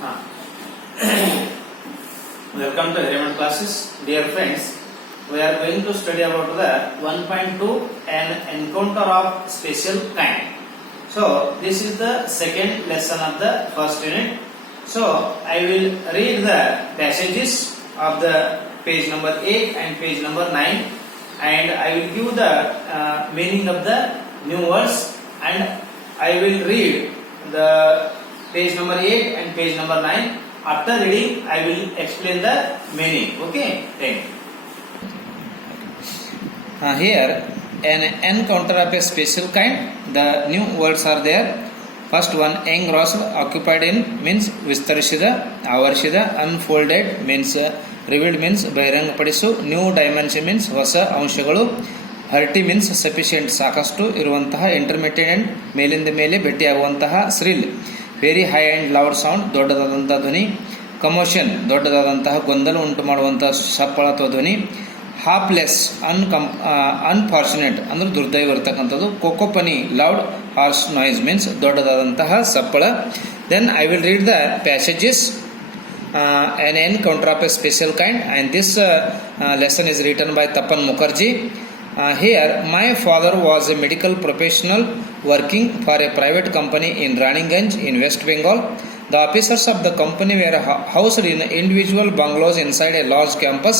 Ah. Welcome to Element Classes. Dear friends, we are going to study about the 1.2 an encounter of special kind. So, this is the second lesson of the first unit. So, I will read the passages of the page number 8 and page number 9, and I will give the meaning of the new words, and I will read the page number 8 and page number 9. After reading, I will explain the meaning. Okay? Thank you. Here, an encounter of a special kind. The new words are there. First one, engrossed, occupied in means vistarishida, avarshida, unfolded means revealed means ಬಹಿರಂಗಪಡಿಸು, new dimension means ಹೊಸ ಅಂಶಗಳು, ಹರ್ಟಿ means sufficient ಸಾಕಷ್ಟು ಇರುವಂತಹ, intermittent ಮೇಲಿಂದ ಮೇಲೆ ಭೇಟಿಯಾಗುವಂತಹ, thrill very high and loud sound ದೊಡ್ಡದಾದಂತಹ ಧ್ವನಿ, commotion ದೊಡ್ಡದಾದಂತಹ ಗೊಂದಲ ಉಂಟು ಮಾಡುವಂತಹ ಸಪ್ಪಳ ಅಥವಾ ಧ್ವನಿ, ಹಾಪ್ಲೆಸ್ ಅನ್ಫಾರ್ಚುನೇಟ್ ಅಂದ್ರೆ ದುರ್ದೈವ ಇರತಕ್ಕಂಥದ್ದು, cacophony loud harsh noise means ದೊಡ್ಡದಾದಂತಹ ಸಪ್ಪಳ. Then I will read the passages an encounter of a special kind, and this lesson is written by Tapan Mukherjee. Here, my father was a medical professional working for a private company in Raniganj in West Bengal. The officers of the company were housed in individual bungalows inside a large campus.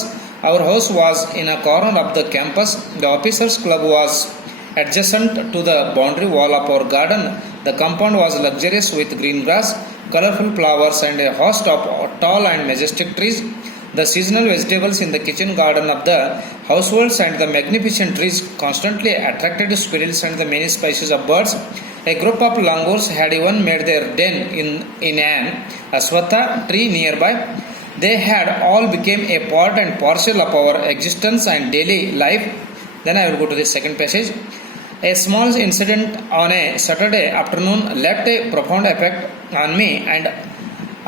Our house was in a corner of the campus. The officers' club was adjacent to the boundary wall of our garden. The compound was luxurious with green grass, colorful flowers, and a host of tall and majestic trees. The seasonal vegetables in the kitchen garden of the households and the magnificent trees constantly attracted squirrels and the many species of birds. A group of langurs had even made their den in an aswatha tree nearby. They had all become a part and parcel of our existence and daily life. Then I will go to the second passage. A small incident on a Saturday afternoon left a profound effect on me and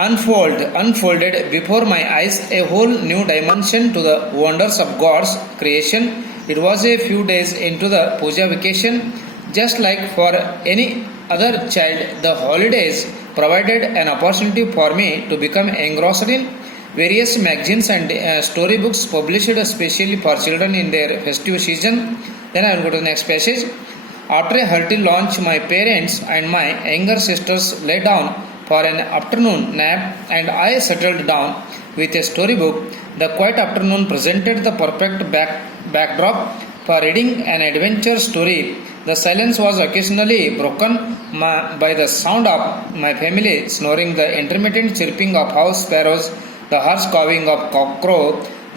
unfolded before my eyes a whole new dimension to the wonders of God's creation. It was a few days into the puja vacation. Just like for any other child, the holidays provided an opportunity for me to become engrossed in various magazines and storybooks published especially for children in their festive season. Then I will go to the next passage. After a hearty lunch, my parents and my younger sisters lay down for an afternoon nap, and I settled down with a storybook. The quiet afternoon presented the perfect backdrop for reading an adventure story. The silence was occasionally broken by the sound of my family snoring, the intermittent chirping of house sparrows, the harsh cawing of cockcrow,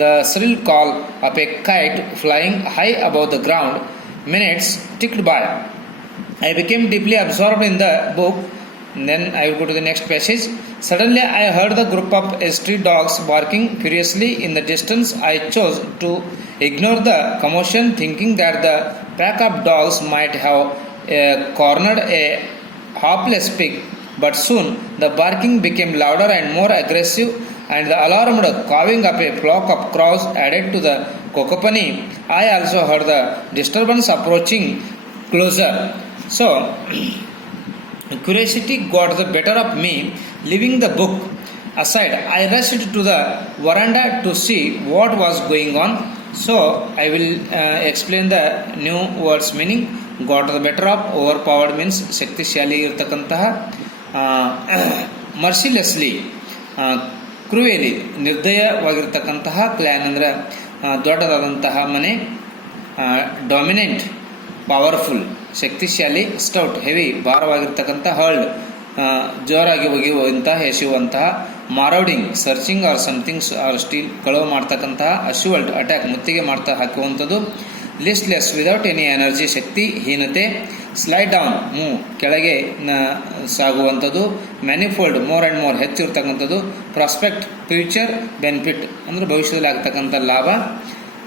the shrill call of a kite flying high above the ground. Minutes ticked by. I became deeply absorbed in the book. Then I will go to the next passage. Suddenly I heard the group of street dogs barking furiously in the distance. I chose to ignore the commotion, thinking that the pack of dogs might have cornered a hapless pig. But soon the barking became louder and more aggressive, and the alarmed cawing of a flock of crows added to the cacophony. I also heard the disturbance approaching closer. So, curiosity got the better of me. Leaving the book aside, I rushed to the veranda to see what was going on. So, I will explain the new words meaning. Got the better of, overpowered means ಶಕ್ತಿಶಾಲಿ ಇರತಕ್ಕಂತಹ, ಮರ್ಸಿಲೆಸ್ಲಿ ಕ್ರೂಯಲಿ ನಿರ್ದಯವಾಗಿರ್ತಕ್ಕಂತಹ, ಕ್ಲ್ಯಾನ್ ಅಂದರೆ ದೊಡ್ಡದಾದಂತಹ ಮನೆ, dominant powerful ಶಕ್ತಿಶಾಲಿ, stout heavy ಭಾರವಾಗಿರ್ತಕ್ಕಂಥ, hurled ಜೋರಾಗಿ ಒಗೆಯುವಂತಹ ಎಸೆಯುವಂತಹ, marauding searching or somethings or steal ಕಳವು ಮಾಡ್ತಕ್ಕಂತಹ, ಅಶ್ಯೂಲ್ಡ್ ಅಟ್ಯಾಕ್ ಮುತ್ತಿಗೆ ಮಾಡ್ತಾ ಹಾಕುವಂಥದ್ದು, ಲಿಸ್ಟ್ಲೆಸ್ ವಿದೌಟ್ ಎನಿ ಎನರ್ಜಿ ಶಕ್ತಿ ಹೀನತೆ, ಸ್ಲೈಡ್ ಡೌನ್ ಮೂವ್ ಕೆಳಗೆ ಸಾಗುವಂಥದ್ದು, ಮ್ಯಾನಿಫೋಲ್ಡ್ ಮೋರ್ ಆ್ಯಂಡ್ ಮೋರ್ ಹೆಚ್ಚಿರ್ತಕ್ಕಂಥದ್ದು, ಪ್ರಾಸ್ಪೆಕ್ಟ್ ಫ್ಯೂಚರ್ ಬೆನಿಫಿಟ್ ಅಂದರೆ ಭವಿಷ್ಯದಲ್ಲಿ ಆಗ್ತಕ್ಕಂಥ ಲಾಭ.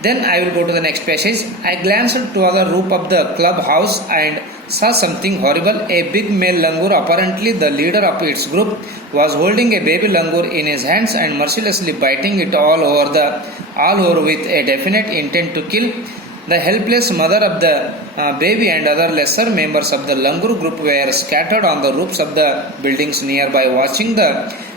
Then I will go to the next passage. I glanced toward the roof of the club house and saw something horrible. A big male langur, apparently the leader of its group, was holding a baby langur in his hands and mercilessly biting it all over with a definite intent to kill. The helpless mother of the baby and other lesser members of the langur group were scattered on the roofs of the buildings nearby, watching the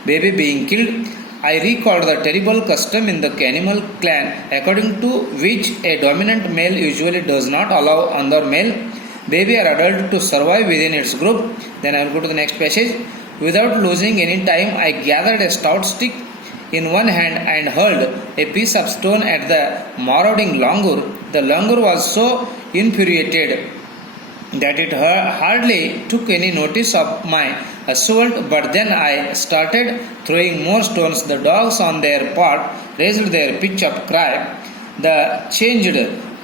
baby being killed. I recalled the terrible custom in the animal clan, according to which a dominant male usually does not allow another male, baby or adult, to survive within its group. Then I will go to the next passage. Without losing any time, I gathered a stout stick in one hand and hurled a piece of stone at the marauding langur. The langur was so infuriated that it hardly took any notice of my assault, but then I started throwing more stones. The dogs on their part raised their pitch up cry. The changed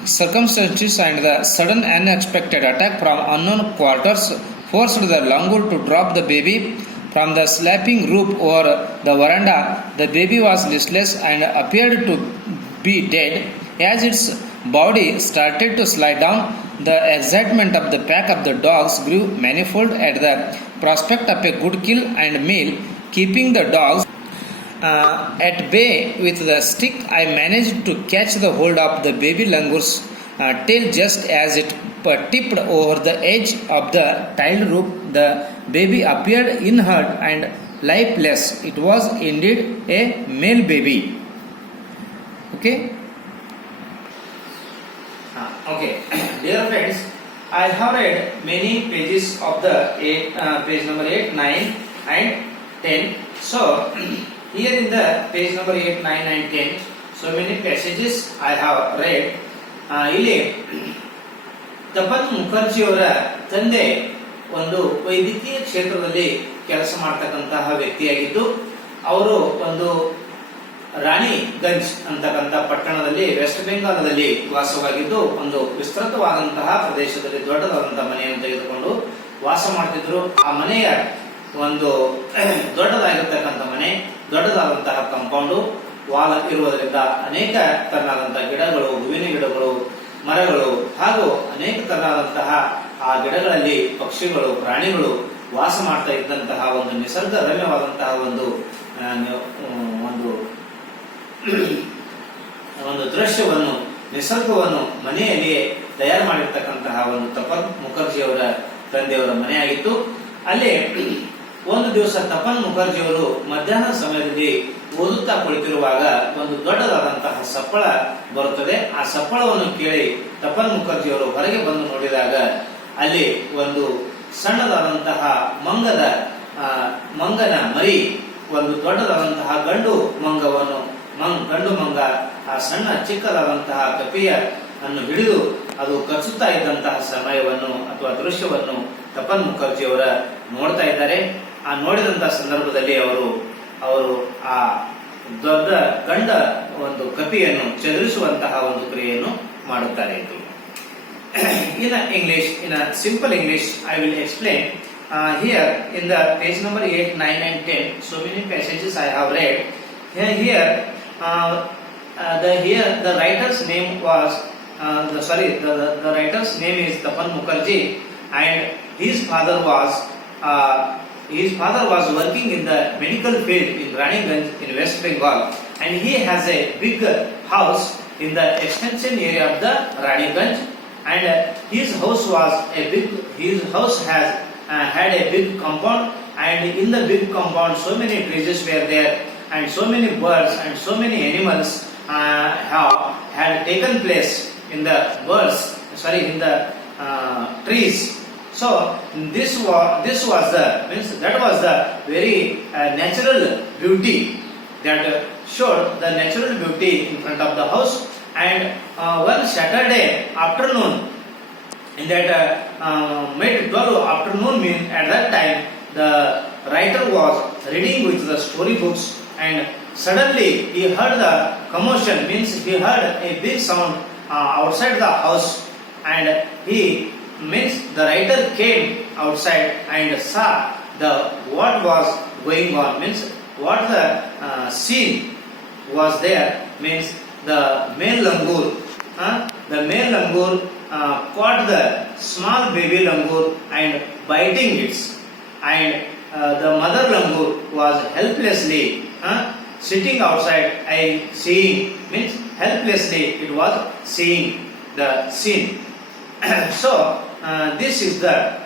circumstances and the sudden unexpected attack from unknown quarters forced the langur to drop the baby from the sloping roof over the veranda. The baby was listless and appeared to be dead. As its body started to slide down, the excitement of the pack of the dogs grew manifold at the prospect of a good kill and meal. Keeping the dogs at bay with the stick, I managed to catch the hold of the baby langur's tail just as it tipped over the edge of the tiled roof. The baby appeared inert and lifeless. It was indeed a male baby. Okay. Okay, dear friends, I have read many pages of the page number 8, 9 and 10. So, here in the page number 8, 9 and 10, so many passages I have read. ಇಲ್ಲಿ ತಪನ್ ಮುಖರ್ಜಿಯವರ ತಂದೆ ಒಂದು ವೈದ್ಯಕೀಯ ಕ್ಷೇತ್ರದಲ್ಲಿ ಕೆಲಸ ಮಾಡ್ತಕ್ಕಂತಹ ವ್ಯಕ್ತಿಯಾಗಿದ್ದು, ಅವರು ಒಂದು ರಾಣಿಗಂಜ್ ಅಂತಕ್ಕಂಥ ಪಟ್ಟಣದಲ್ಲಿ ವೆಸ್ಟ್ ಬೆಂಗಾಲದಲ್ಲಿ ವಾಸವಾಗಿದ್ದು, ಒಂದು ವಿಸ್ತೃತವಾದಂತಹ ಪ್ರದೇಶದಲ್ಲಿ ದೊಡ್ಡದಾದಂತಹ ಮನೆಯನ್ನು ತೆಗೆದುಕೊಂಡು ವಾಸ ಮಾಡ್ತಿದ್ರು. ಆ ಮನೆಯ ಒಂದು ದೊಡ್ಡದಾಗಿರ್ತಕ್ಕಂಥ ಮನೆ, ದೊಡ್ಡದಾದಂತಹ ಕಾಂಪೌಂಡು, ವಾಲ್ ಇರುವುದರಿಂದ ಅನೇಕ ತರನಾದಂತಹ ಗಿಡಗಳು, ಹೂವಿನ ಗಿಡಗಳು, ಮರಗಳು ಹಾಗೂ ಅನೇಕ ತರನಾದಂತಹ ಆ ಗಿಡಗಳಲ್ಲಿ ಪಕ್ಷಿಗಳು, ಪ್ರಾಣಿಗಳು ವಾಸ ಮಾಡ್ತಾ ಇದ್ದಂತಹ ಒಂದು ನಿಸರ್ಗ ರಮ್ಯವಾದಂತಹ ಒಂದು ದೃಶ್ಯವನ್ನು, ನಿಸರ್ಗವನ್ನು ಮನೆಯಲ್ಲಿಯೇ ತಯಾರು ಮಾಡಿರ್ತಕ್ಕಂತಹ ಒಂದು ತಪನ್ ಮುಖರ್ಜಿಯವರ ತಂದೆಯವರ ಮನೆಯಾಗಿತ್ತು. ಅಲ್ಲಿ ಒಂದು ದಿವಸ ತಪನ್ ಮುಖರ್ಜಿಯವರು ಮಧ್ಯಾಹ್ನ ಸಮಯದಲ್ಲಿ ಓದುತ್ತಾ ಕುಳಿತಿರುವಾಗ ಒಂದು ದೊಡ್ಡದಾದಂತಹ ಸಪ್ಪಳ ಬರುತ್ತದೆ. ಆ ಸಪ್ಪಳವನ್ನು ಕೇಳಿ ತಪನ್ ಮುಖರ್ಜಿಯವರು ಹೊರಗೆ ಬಂದು ನೋಡಿದಾಗ ಅಲ್ಲಿ ಒಂದು ಸಣ್ಣದಾದಂತಹ ಮಂಗನ ಮರಿ, ಒಂದು ದೊಡ್ಡದಾದಂತಹ ಗಂಡು ಮಂಗ ಆ ಸಣ್ಣ ಚಿಕ್ಕದಾದಂತಹ ಕಪಿಯ ಅನ್ನು ಹಿಡಿದು ಅದು ಕಚ್ಚುತ್ತಾ ಇದ್ದಂತಹ ಸಮಯವನ್ನು ಅಥವಾ ದೃಶ್ಯವನ್ನು ತಪನ್ ಮುಖರ್ಜಿಯವರ ನೋಡ್ತಾ ಇದ್ದಾರೆ. ಆ ನೋಡಿದಂತಹ ಸಂದರ್ಭದಲ್ಲಿ ಅವರು ಆ ದೊಡ್ಡ ಗಂಡ ಒಂದು ಕಪಿಯನ್ನು ಚದುರಿಸುವಂತಹ ಒಂದು ಕ್ರಿಯೆಯನ್ನು ಮಾಡುತ್ತಾರೆ. In English, in a simple English, I will explain. Here in the page number 8, 9 and 10, so many passages I have read. Here the writer's name was the writer's name is Tapan Mukherjee, and his father was working in the medical field in Raniganj in West Bengal, and he has a big house in the extension area of the Raniganj, and his house had a big compound, and in the big compound so many trees were there, and so many birds and so many animals had taken place in the trees. So that was the very natural beauty that showed the natural beauty in front of the house. And one Saturday afternoon, in that mid-12 afternoon, mean at that time the writer was reading with the storybooks, and suddenly he heard the commotion, means he heard a big sound outside the house, and the writer came outside and saw what was going on, means what the scene was there, means the male langur caught the small baby langur and biting it, and the mother langur was helplessly sitting outside and seeing, means helplessly it was seeing the scene. So this is the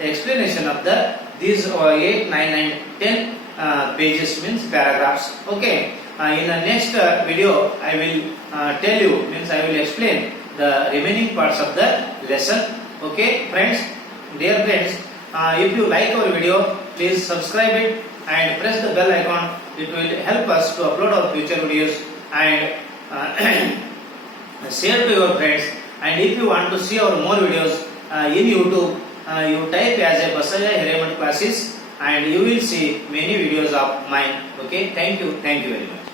explanation of these 8, 9 and 10 pages means paragraphs. Okay. In the next video I will tell you means I will explain the remaining parts of the lesson. Okay friends, dear friends, if you like our video, please subscribe it and press the bell icon. It will help us to upload our future videos, and share to your friends. And if you want to see our more videos in YouTube, you type as a Basaya Hireman classes and you will see many videos of mine. Okay, thank you very much.